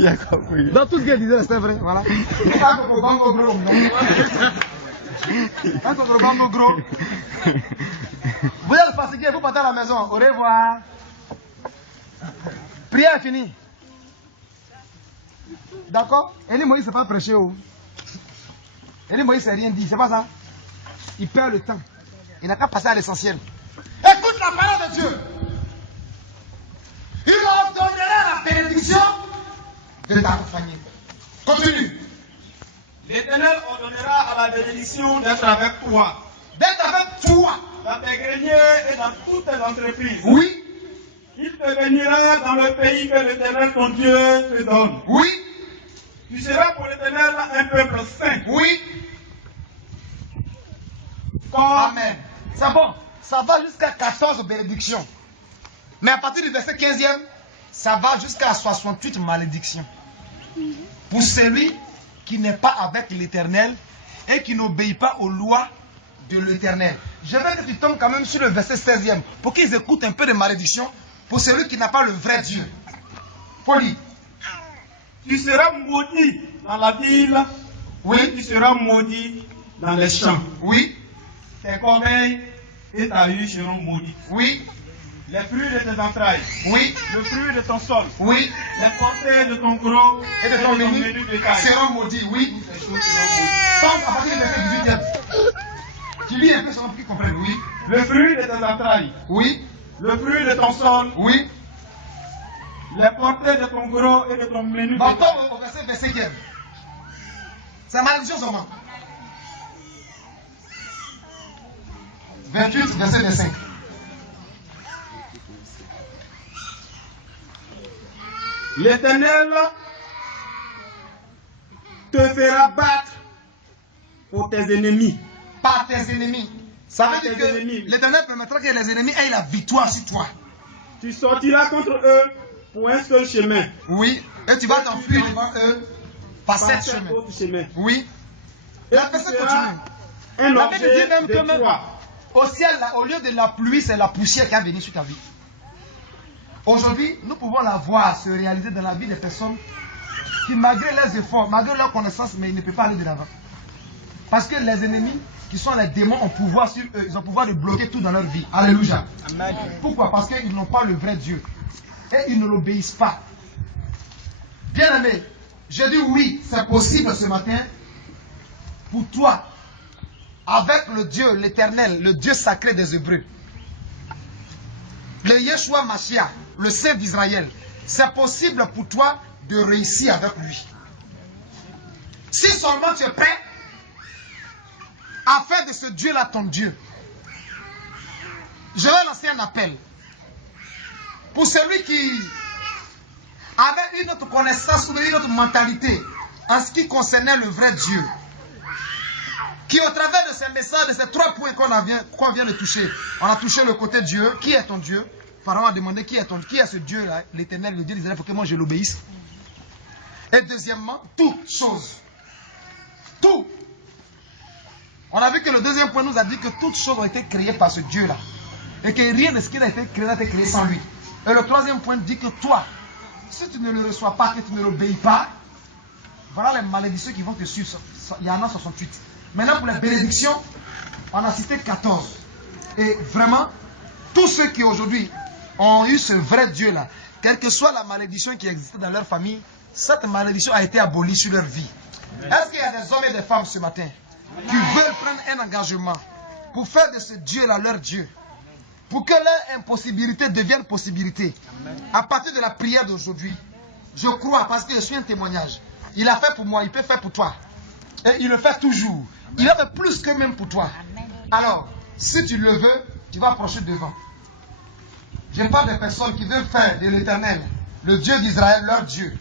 Il a compris. Dans tout ce qu'il disait, c'était vrai. Voilà. Vous êtes fatigué, vous partez à la maison. Au revoir. Prière est finie. D'accord? Élie Moïse ne s'est pas prêché. Élie Moïse n'a rien dit, c'est pas ça? Il perd le temps. Il n'a qu'à passer à l'essentiel. Écoute la parole de Dieu. Il ordonnera la bénédiction de t'accompagner. Continue. L'Éternel ordonnera à la bénédiction d'être avec toi. D'être avec toi. Dans tes greniers et dans toutes tes entreprises. Oui. Il te bénira dans le pays que l'Éternel ton Dieu te donne. Oui. Tu seras pour l'Éternel un peuple saint. Oui. Amen. C'est bon. Ça va jusqu'à 14 bénédictions. Mais à partir du verset 15e, ça va jusqu'à 68 malédictions. Pour celui qui n'est pas avec l'Éternel et qui n'obéit pas aux lois de l'Éternel. Je veux que tu tombes quand même sur le verset 16e pour qu'ils écoutent un peu de malédiction pour celui qui n'a pas le vrai Dieu. Folie. Tu seras maudit dans la ville. Oui. Et tu seras maudit dans les champs. Oui. Tes corbeilles et ta rue seront maudites. Oui. Les fruits de tes entrailles. Oui. Le fruit de ton sol. Oui. Les portées de ton gros Et de ton menu bétail. seront maudits. Oui. Ces choses seront maudites. Tombe à partir du verset 18e. Tu lis un peu sans qu'ils comprennent. Oui. Le fruit de tes entrailles. Oui. Le fruit de ton sol. Oui. Les portées de ton gros et de ton menu Bon, bétail. tombe au verset 25e. C'est malédiction seulement. 28, verset 25. L'Éternel te fera battre pour tes ennemis. Par tes ennemis. Ça veut dire tes que ennemis. l'Éternel permettra que les ennemis aient la victoire sur toi. Tu sortiras contre eux pour un seul chemin. Oui. Et tu vas t'enfuir devant eux par Par sept cet chemins. autre chemin. Oui. Et La tu personne seras continue. un La Bible dit objet même de que même toi. au ciel, là, au lieu de la pluie, c'est la poussière qui a venu sur ta vie. Aujourd'hui, nous pouvons la voir se réaliser dans la vie des personnes qui, malgré leurs efforts, malgré leur connaissance, mais ils ne peuvent pas aller de l'avant. Parce que les ennemis, qui sont les démons, ont pouvoir sur eux. Ils ont pouvoir de bloquer tout dans leur vie. Alléluia. Amen. Pourquoi? Parce qu'ils n'ont pas le vrai Dieu. Et ils ne l'obéissent pas. Bien aimé, je dis oui, c'est possible ce matin pour toi, avec le Dieu, l'Éternel, le Dieu sacré des Hébreux, le Yeshua Mashiach, le Saint d'Israël. C'est possible pour toi de réussir avec lui. Si seulement tu es prêt à faire de ce Dieu-là ton Dieu. Je vais lancer un appel. Pour celui qui avait une autre connaissance ou une autre mentalité en ce qui concernait le vrai Dieu, qui au travers de ces messages, de ces 3 points qu'on vient de toucher, on a touché le côté Dieu. Qui est ton Dieu? Pharaon a demandé qui est ce Dieu-là, l'Éternel, le Dieu d'Israël, pour que moi je l'obéisse. Et deuxièmement, toute chose. Tout. On a vu que le deuxième point nous a dit que toutes choses ont été créées par ce Dieu-là. Et que rien de ce qui a été créé n'a été créé sans lui. Et le troisième point dit que toi, si tu ne le reçois pas, que tu ne l'obéis pas, voilà les malédictions qui vont te suivre. Il y en a 68. Maintenant pour les bénédictions, on a cité 14. Et vraiment, tous ceux qui aujourd'hui ont eu ce vrai Dieu-là, quelle que soit la malédiction qui existait dans leur famille, cette malédiction a été abolie sur leur vie. Est-ce qu'il y a des hommes et des femmes ce matin qui veulent prendre un engagement pour faire de ce Dieu-là leur Dieu, pour que leur impossibilité devienne possibilité? À partir de la prière d'aujourd'hui, je crois, parce que je suis un témoignage, il a fait pour moi, il peut faire pour toi. Et il le fait toujours. Il a fait plus que même pour toi. Alors, si tu le veux, tu vas approcher devant. Je parle des personnes qui veulent faire de l'Éternel, le Dieu d'Israël, leur Dieu.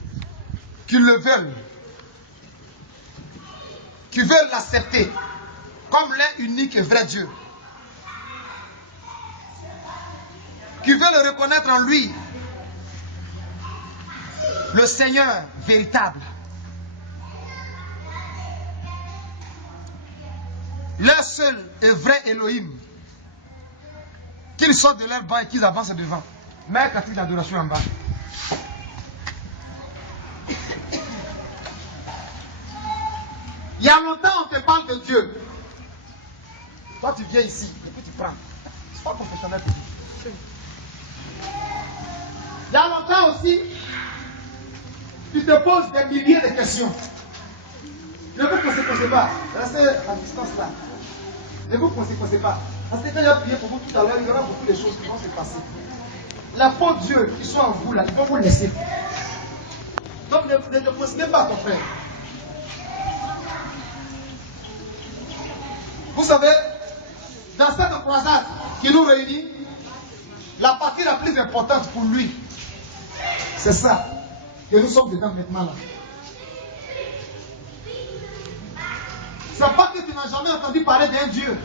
Qui le veulent. Qui veulent l'accepter comme l'un unique et vrai Dieu. Qui veulent reconnaître en lui le Seigneur véritable. Leur seul et vrai Elohim. Qu'ils sortent de leur banc et qu'ils avancent devant. Mais quand il y a l'adoration en bas. Il y a longtemps, on te parle de Dieu. Toi, tu viens ici et puis tu prends. C'est pas professionnel pour Dieu. Il y a longtemps aussi, tu te poses des milliers de questions. Ne vous conséquencez pas. Restez à distance là. Ne vous conséquencez pas. Parce que quand j'ai prié pour vous tout à l'heure, il y aura beaucoup de choses qui vont se passer. La peau de Dieu qui soit en vous là, il faut vous laisser. Donc ne te considérez pas ton frère. Vous savez, dans cette croisade qui nous réunit, la partie la plus importante pour lui, c'est ça que nous sommes dedans maintenant là. C'est pas que tu n'as jamais entendu parler d'un Dieu.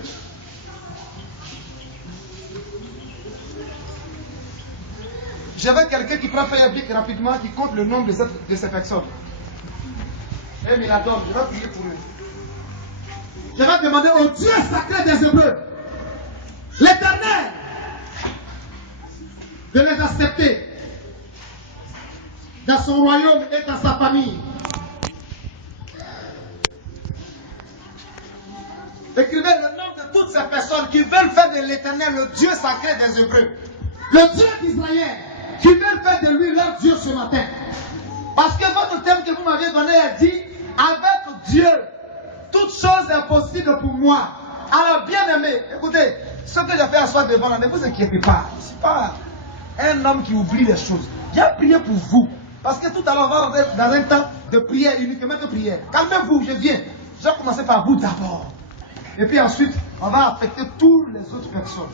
J'avais quelqu'un qui prend feuille bic rapidement, qui compte le nombre de ces personnes. Et il adore, je vais prier pour eux. Je vais demander au Dieu sacré des Hébreux, l'Éternel, de les accepter dans son royaume et dans sa famille. Écrivez le nom de toutes ces personnes qui veulent faire de l'Éternel le Dieu sacré des Hébreux, le Dieu d'Israël, qui veulent faire de lui leur Dieu ce matin. Parce que votre thème que vous m'aviez donné a dit, avec Dieu, toute chose est possible pour moi. Alors bien aimé, écoutez, ce que j'ai fait à soi devant là, ne vous inquiétez pas. Je ne suis pas un homme qui oublie les choses. J'ai prié pour vous. Parce que tout à l'heure, on va rentrer dans un temps de prière, uniquement de prière. Calmez-vous, je viens. Je vais commencer par vous d'abord. Et puis ensuite, on va affecter toutes les autres personnes.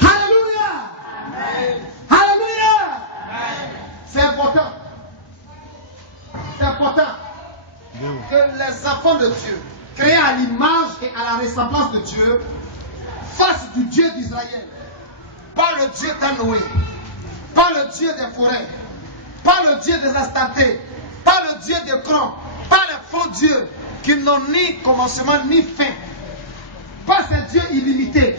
Alléluia! Amen. Alléluia! Amen. C'est important. C'est important que les enfants de Dieu, créés à l'image et à la ressemblance de Dieu, fassent du Dieu d'Israël, pas le Dieu d'Anoé, pas le Dieu des forêts, pas le Dieu des instantés, pas le Dieu des crans, pas les faux dieux qui n'ont ni commencement ni fin, pas ces dieux illimités.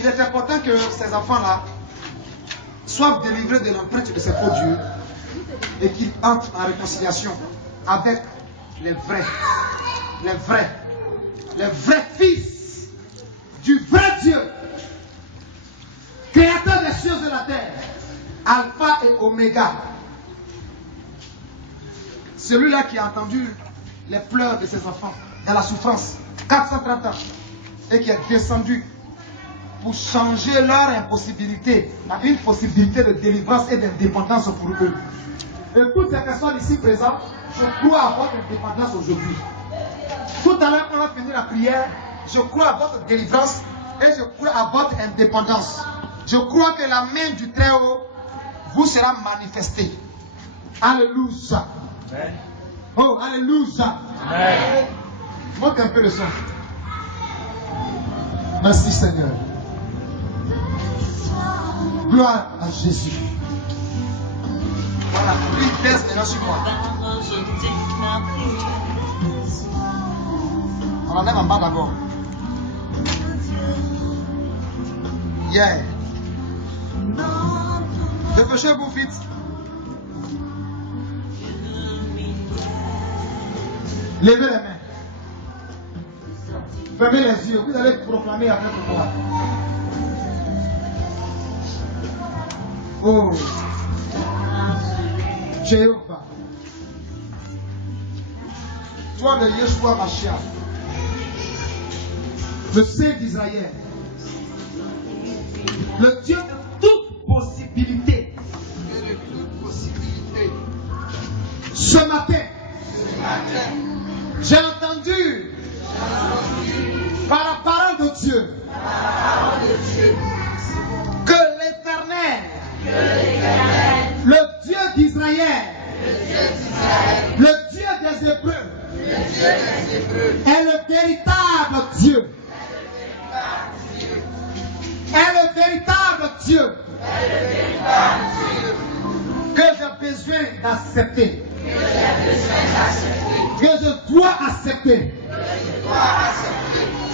Il est important que ces enfants-là soient délivrés de l'empreinte de ces faux dieux et qu'ils entrent en réconciliation avec les vrais fils du vrai Dieu, créateur des cieux et de la terre, Alpha et Oméga. Celui-là qui a entendu les pleurs de ses enfants dans la souffrance, 430 ans, et qui est descendu pour changer leur impossibilité à une possibilité de délivrance et d'indépendance pour eux. Et toutes ces personnes ici présentes, je crois à votre indépendance aujourd'hui. Tout à l'heure, on a fini la prière, je crois à votre délivrance et je crois à votre indépendance. Je crois que la main du Très-Haut vous sera manifestée. Alléluia. Amen. Oh, alléluia. Amen. Monte un peu le son. Merci Seigneur. Gloire à Jésus. Voilà, lui baisse maintenant sur moi. On enlève en bas d'abord. Yeah. Dépêchez-vous vite. Levez les mains. Fermez les yeux. Vous allez proclamer avec moi. Oh, Jéhovah, toi le Yeshua Mashiach, le Saint d'Israël, le Dieu de toute possibilité. Ce matin, j'ai entendu par la parole de Dieu que l'Éternel, le Dieu d'Israël, le Dieu des Hébreux, est le véritable Dieu. Est le véritable Dieu que j'ai besoin d'accepter. Que je dois accepter.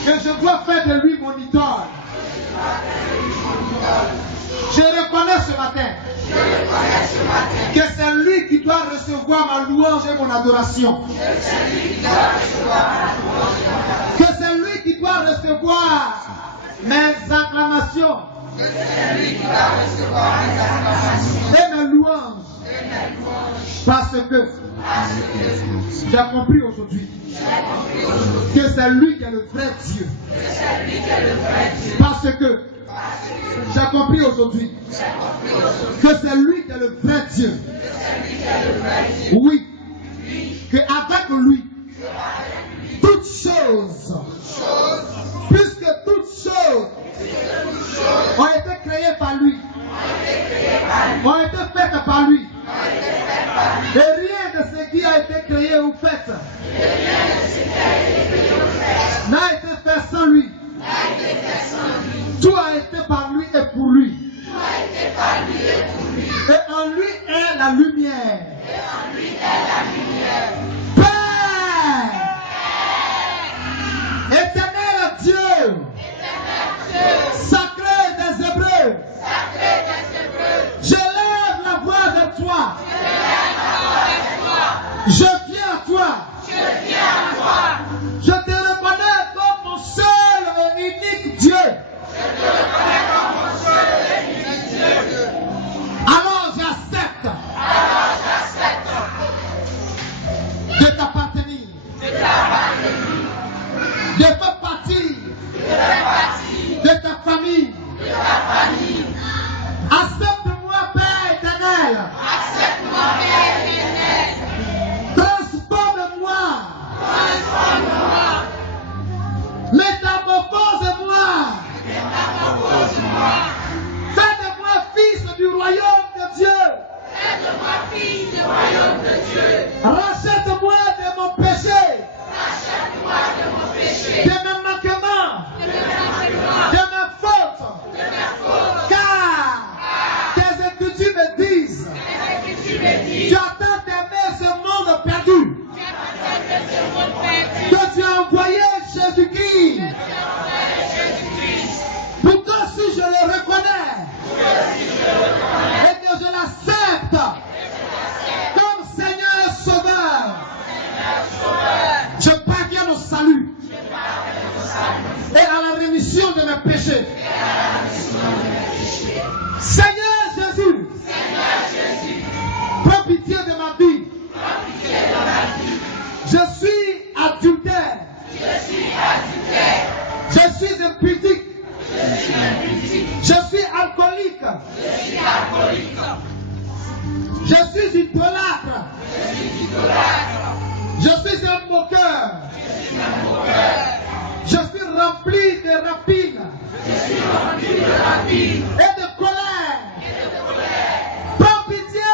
Que je dois faire de lui mon idole. Je reconnais ce matin que c'est lui qui doit recevoir ma louange et mon adoration. Que c'est lui qui doit recevoir mes acclamations et mes louanges. Parce que j'ai compris aujourd'hui que c'est lui qui est le vrai Dieu. Parce que j'ai compris aujourd'hui que c'est lui qui est le vrai Dieu. Oui, qu'avec lui, toutes choses, puisque toutes choses ont été créées par lui, ont été faites par lui. Et rien de ce qui a été créé ou fait n'a été fait sans lui. Tout a été par lui et pour lui. Et en lui est la lumière. Père, éternel Dieu, sacré des Hébreux, je lève la voix de toi. Je viens à toi. Je te reconnais comme mon seul et unique Dieu. Alors j'accepte de t'appartenir, de faire partie de ta famille. Accepte-moi, Père éternel. Transforme-moi. Métamorphose-moi. Fais de moi fils du royaume de Dieu. Rachète-moi de mon péché. De mes manquements. De mes fautes. Car tes écritures me disent tu as tant aimé ce monde perdu que tu as envoyé Jésus-Christ. Pourtant, si je le reconnais et que je l'accepte comme Seigneur et Sauveur, je parviens au salut et à la rémission de mes péchés. Seigneur Jésus, prends pitié de ma vie. Je suis adultère. Je suis impudique. Je suis alcoolique. Je suis idolâtre. Je suis un moqueur. Je suis rempli de rapines et de colère. Prends pitié.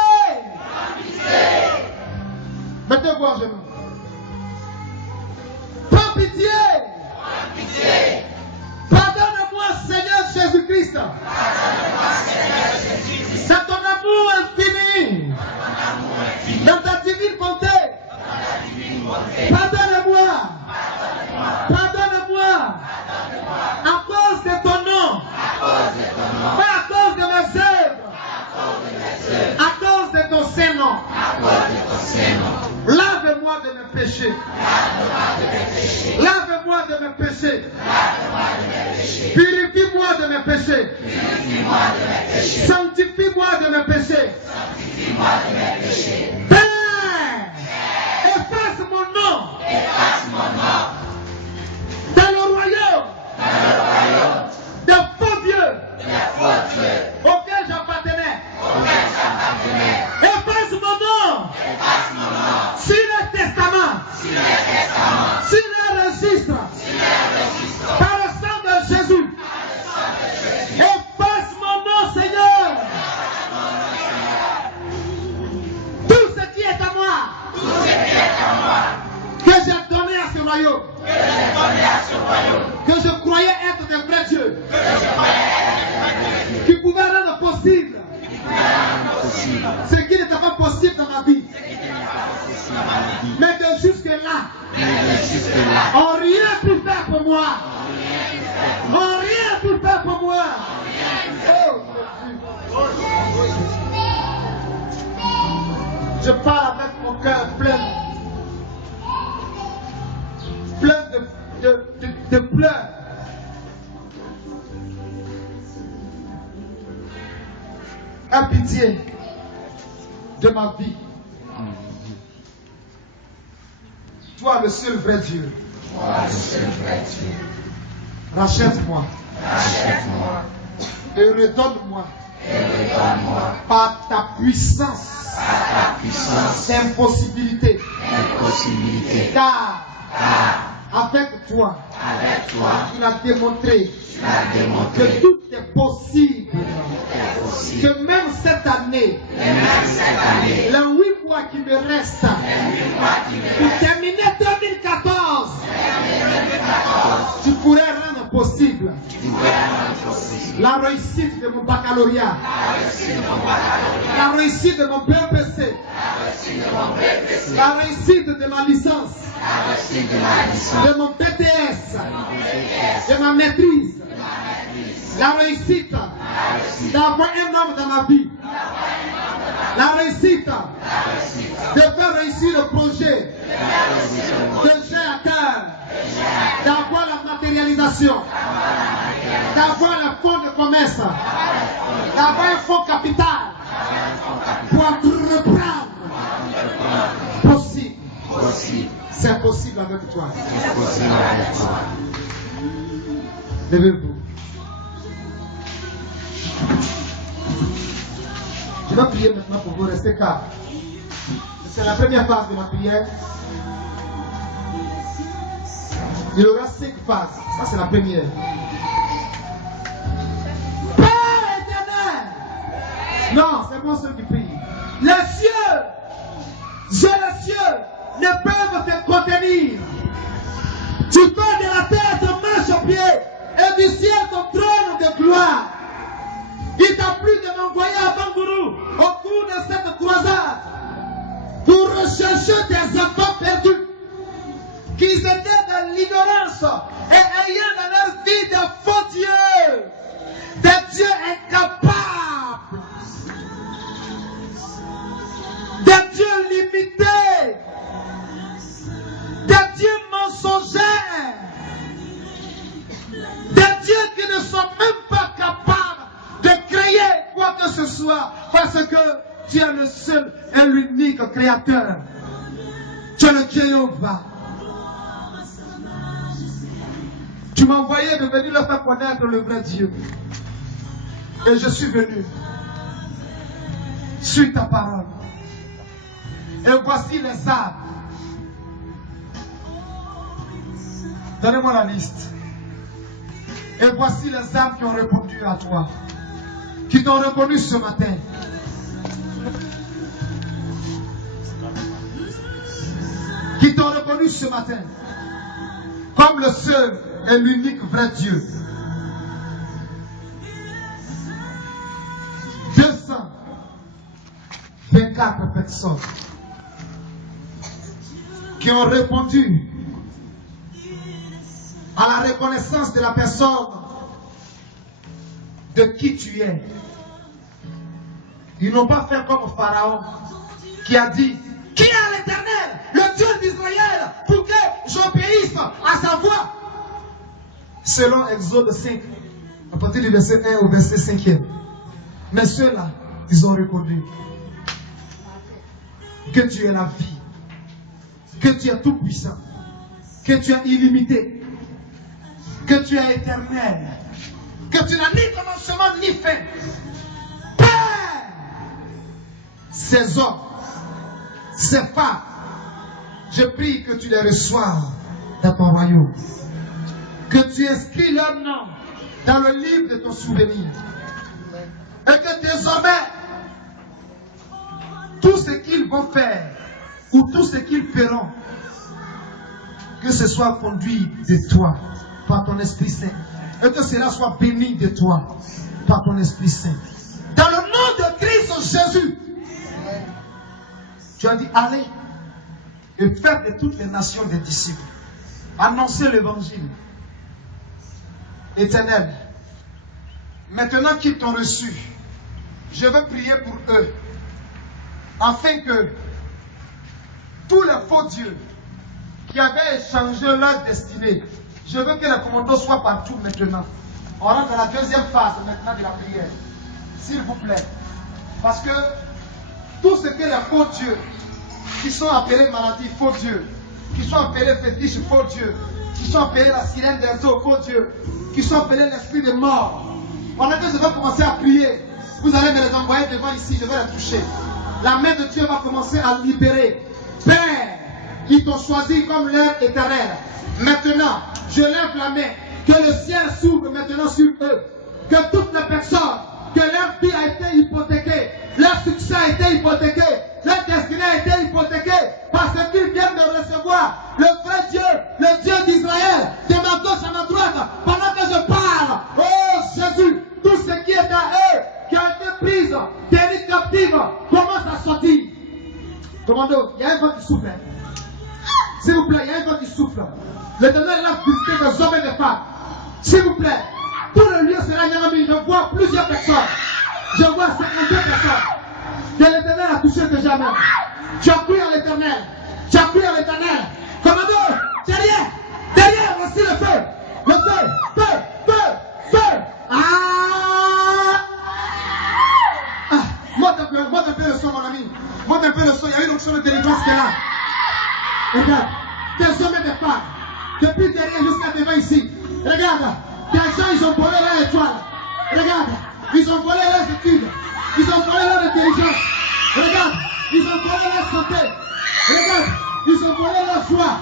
Mettez-vous à genoux. Prends pitié. Pardonne-moi, Seigneur Jésus-Christ. C'est ton amour infini. Dans ta divine bonté. Pardonne-moi. Pardonne-moi. À cause de ton nom. Pas à cause de mes œuvres. À cause de ton Saint-Nom. Lave-moi de mes péchés. Lave-moi de mes péchés. Purifie-moi de mes péchés. Sanctifie-moi de mes péchés. Père, efface mon nom dans le royaume de faux dieux auquel j'appartenais. Efface mon nom sur le testament, sur le registre, par le sang de Jésus. Efface mon nom, Seigneur. Tout ce qui est à moi, que j'ai donné à ce royaume, que je croyais être des vrais dieux, qui pouvaient rendre possible ce qui n'était pas possible dans ma vie. Mais que jusque-là, on rien pu faire pour moi. On rien pu faire pour moi. Oh, Je parle avec mon cœur plein de pleurs. Aie pitié de ma vie. Toi, le seul vrai Dieu. Rachète-moi. Et redonne-moi. Par ta puissance. D'impossibilité. Car avec toi, tu l'as démontré que tout est possible. Que même cette année, les 8 mois qui me restent, pour terminer 2014, tu pourrais rendre possible la réussite de mon baccalauréat, la réussite de mon BEPC, la réussite de ma licence, de mon BTS, de ma maîtrise, la réussite d'avoir un homme dans ma vie, la réussite de faire réussir le projet que j'ai à cœur, d'avoir la matérialisation, d'avoir le fonds de commerce, d'avoir un fonds capital pour reprendre. Possible. C'est possible avec toi. Levez-vous. Je vais prier maintenant pour vous rester calme. C'est la première phase de la prière. Il y aura 5 phases. Ça, c'est la première. Père éternel! Non, c'est moi ceux qui prient. Les cieux, les cieux ne peuvent te contenir. Tu fais de la terre ton marche au pied et du ciel ton trône de gloire. Il t'a plu de m'envoyer à Bangourou au cours de cette croisade pour rechercher tes enfants perdus qui étaient dans l'ignorance et ayant dans leur vie de faux dieux, des dieux incapables, des dieux limités, des dieux mensongers, des dieux qui ne sont même pas capables de créer quoi que ce soit, parce que tu es le seul et l'unique créateur. Tu es le Jéhovah. Tu m'as envoyé de venir leur faire connaître le vrai Dieu. Et je suis venu. Suis ta parole. Et voici les âmes. Donnez-moi la liste. Et voici les âmes qui ont répondu à toi. Qui t'ont reconnu ce matin. Qui t'ont reconnu ce matin. Comme le seul et l'unique vrai Dieu. 224 personnes qui ont répondu à la reconnaissance de la personne de qui tu es. Ils n'ont pas fait comme Pharaon qui a dit: qui est l'Éternel, le Dieu d'Israël, pour que j'obéisse à sa voix. Selon Exode 5, à partir du verset 1 au verset 5e. Mais ceux-là, ils ont reconnu que tu es la vie, que tu es tout puissant, que tu es illimité, que tu es éternel, que tu n'as ni commencement ni fin. Père, ces hommes, ces femmes, je prie que tu les reçoives dans ton royaume. Que tu inscris leur nom dans le livre de ton souvenir. Et que désormais, tout ce qu'ils vont faire, ou tout ce qu'ils feront, que ce soit conduit de toi, par ton Esprit Saint. Et que cela soit béni de toi, par ton Esprit Saint. Dans le nom de Christ Jésus, tu as dit: allez et faites de toutes les nations des disciples. Annoncez l'évangile. Éternel, maintenant qu'ils t'ont reçu, je veux prier pour eux, afin que tous les faux dieux qui avaient échangé leur destinée, je veux que les commandos soient partout maintenant. On rentre dans la deuxième phase maintenant de la prière. S'il vous plaît. Parce que tout ce que les faux dieux, qui sont appelés maladies, faux dieux, qui sont appelés fétiches, faux dieux, qui sont appelés la sirène des eaux, faux dieux, qui sont appelés l'esprit de mort. Pendant que je vais commencer à prier, vous allez me les envoyer devant ici, je vais les toucher. La main de Dieu va commencer à libérer. Père, qui t'ont choisi comme l'heure éternelle. Maintenant, je lève la main, que le ciel s'ouvre maintenant sur eux. Que toutes les personnes, que leur vie a été hypothéquée, leur succès a été hypothéqué, leur destinée a été hypothéquée, parce qu'ils viennent de recevoir le vrai Dieu, le Dieu d'Israël, de ma gauche à ma droite, pendant que je parle. Oh Jésus, tout ce qui est à eux, qui a été prise, tenue captive, commence à sortir. Commando, il y a un vent qui souffle. S'il vous plaît, il y a un vent qui souffle. L'Éternel a visité des hommes et des femmes. S'il vous plaît, tout le lieu sera Nyangami. Je vois plusieurs personnes. Je vois 52 personnes. Que l'Éternel a touché déjà même. Tu as cru à l'Éternel. Tu as cru à l'Éternel. Commando, derrière, derrière, voici le feu. Le feu, feu, feu, feu. Monte un peu le son, mon ami. Monte un peu le son. Il y a une option de délivrance qui est là. Regarde, des hommes et des femmes. Depuis derrière jusqu'à devant ici. Regarde, des gens, ils ont volé leur étoile. Regarde, ils ont volé leurs études. Ils ont volé leur intelligence. Regarde, ils ont volé leur santé. Regarde, ils ont volé leur joie.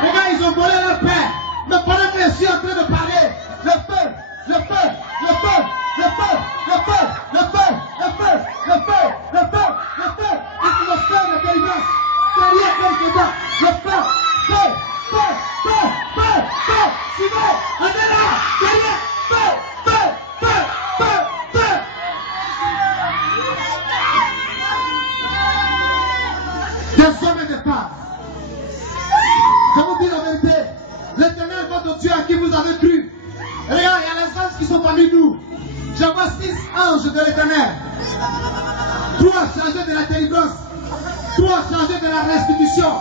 Regarde, ils ont volé leur paix. Mais pendant que je suis en train de parler, le feu, le feu, le feu, le feu, le feu, le feu, le feu, le feu, le feu, le feu, atmosphère de délivrance. Derrière comme ça, le feu, feu, feu, feu, feu, feu, Simon, on est là, derrière, feu, feu, feu, feu, feu. Des hommes et des femmes. Je vous dis la vérité, l'Éternel votre Dieu à qui vous avez cru. Regarde, il y a les anges qui sont parmi nous. Je vois 6 anges de l'Éternel. 3 chargés de la délivrance. 3 chargés de la restitution.